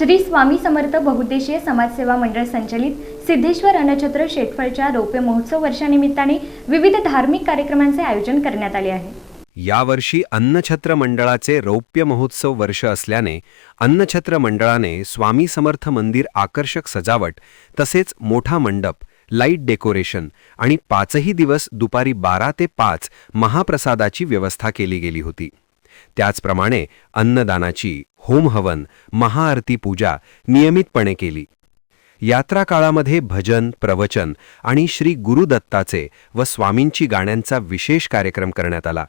श्री स्वामी समर्थ बहुउद्देशीय समाजसेवा मंडळ संचलित सिद्धेश्वर अन्नछत्र शेटफळच्या रौप्य महोत्सव वर्षानिमित्ताने विविध धार्मिक कार्यक्रमांचे आयोजन करण्यात आले आहे। यावर्षी अन्नछत्र मंडळाचे रौप्य महोत्सव वर्ष असल्याने अन्नछत्र मंडळाने स्वामी समर्थ मंदिर आकर्षक सजावट तसेच मोठा मंडप, लाईट डेकोरेशन आणि 5ही दिवस दुपारी 12 ते 5 महाप्रसादाची व्यवस्था केली गेली होती। त्याचप्रमाणे अन्नदानाची, होम हवन, महाआरती पूजा नियमितपणे केली। यात्रा काळामध्ये भजन, प्रवचन आणि श्री गुरुदत्ताचे व स्वामींची गाण्यांचा विशेष कार्यक्रम करण्यात आला।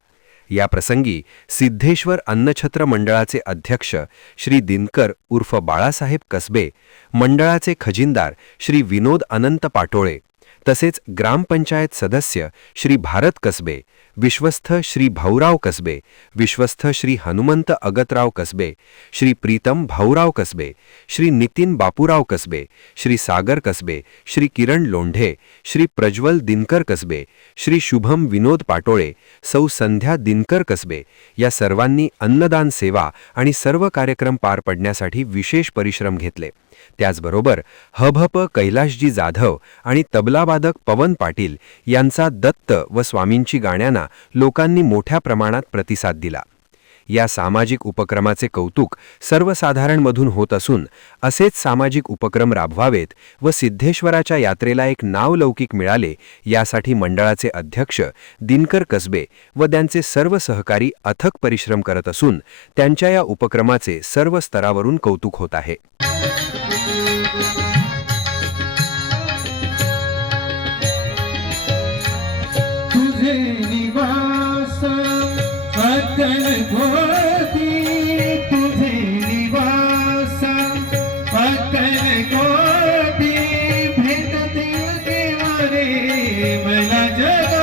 या प्रसंगी सिद्धेश्वर अन्नछत्र मंडळाचे अध्यक्ष श्री दिनकर उर्फ बाळासाहेब कसबे, मंडळाचे खजिनदार श्री विनोद अनंत पाटोळे, तसेच ग्रामपंचायत सदस्य श्री भारत कसबे, विश्वस्थ श्री भाऊराव कसबे, विश्वस्थ श्री हनुमंत अगतराव कसबे, श्री प्रीतम भाऊराव कसबे, श्री नितीन बापूराव कसबे, श्री सागर कसबे, श्री किरण लोंढे, श्री प्रज्वल दिनकर कसबे, श्री शुभम विनोद पाटोळे, सौ संध्या दिनकर कसबे या सर्वांनी अन्नदान सेवा आणि सर्व कार्यक्रम पार पडण्यासाठी विशेष परिश्रम घेतले। त्याचबरोबर हभप कैलाशजी जाधव आणि तबलावादक पवन पाटील यांचा दत्त व स्वामींची गाण्यांना लोकांनी मोठ्या प्रमाणात प्रतिसाद दिला। या सामाजिक उपक्रमाचे कौतुक सर्वसाधारणमधून होत असून असेच सामाजिक उपक्रम राबवावेत व सिद्धेश्वराच्या यात्रेला एक नावलौकिक मिळाले यासाठी मंडळाचे अध्यक्ष दिनकर कसबे व त्यांचे सर्व सहकारी अथक परिश्रम करत असून त्यांच्या या उपक्रमाचे सर्व स्तरावरून कौतुक होत आहे। तुझे निवास अक्कलकोटी, तुझे निवास अक्कलकोटी, भेटतील केव्हा रे मला जग